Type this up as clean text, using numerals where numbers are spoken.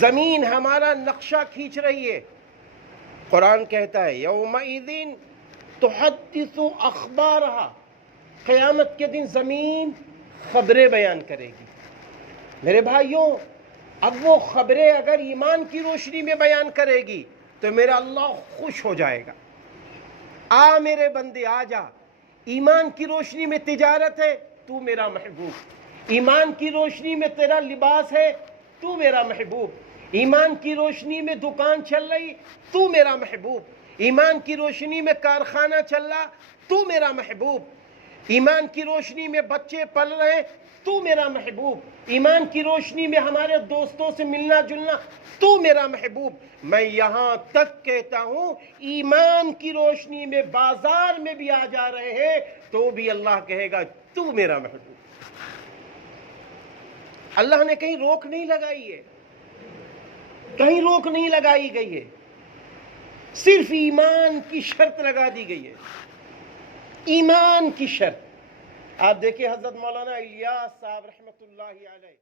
زمین ہمارا نقشہ کھینچ رہی ہے. قرآن کہتا ہے یومئذ تحدث اخبارہا، قیامت کے دن زمین خبریں بیان کرے گی. میرے بھائیوں، اب وہ خبریں اگر ایمان کی روشنی میں بیان کرے گی تو میرا اللہ خوش ہو جائے گا. آ میرے بندے آ جا، ایمان کی روشنی میں تجارت ہے تو میرا محبوب، ایمان کی روشنی میں تیرا لباس ہے تو میرا محبوب، ایمان کی روشنی میں دکان چل رہی تو میرا محبوب، ایمان کی روشنی میں کارخانہ چل رہا تو میرا محبوب، ایمان کی روشنی میں بچے پل رہے تو میرا محبوب، ایمان کی روشنی میں ہمارے دوستوں سے ملنا جلنا تو میرا محبوب. میں یہاں تک کہتا ہوں ایمان کی روشنی میں بازار میں بھی آ جا رہے ہیں تو بھی اللہ کہے گا تو میرا محبوب. اللہ نے کہیں روک نہیں لگائی ہے، کہیں روک نہیں لگائی گئی ہے، صرف ایمان کی شرط لگا دی گئی ہے. ایمان کی شرط. آپ دیکھیں حضرت مولانا الیاس صاحب رحمۃ اللہ علیہ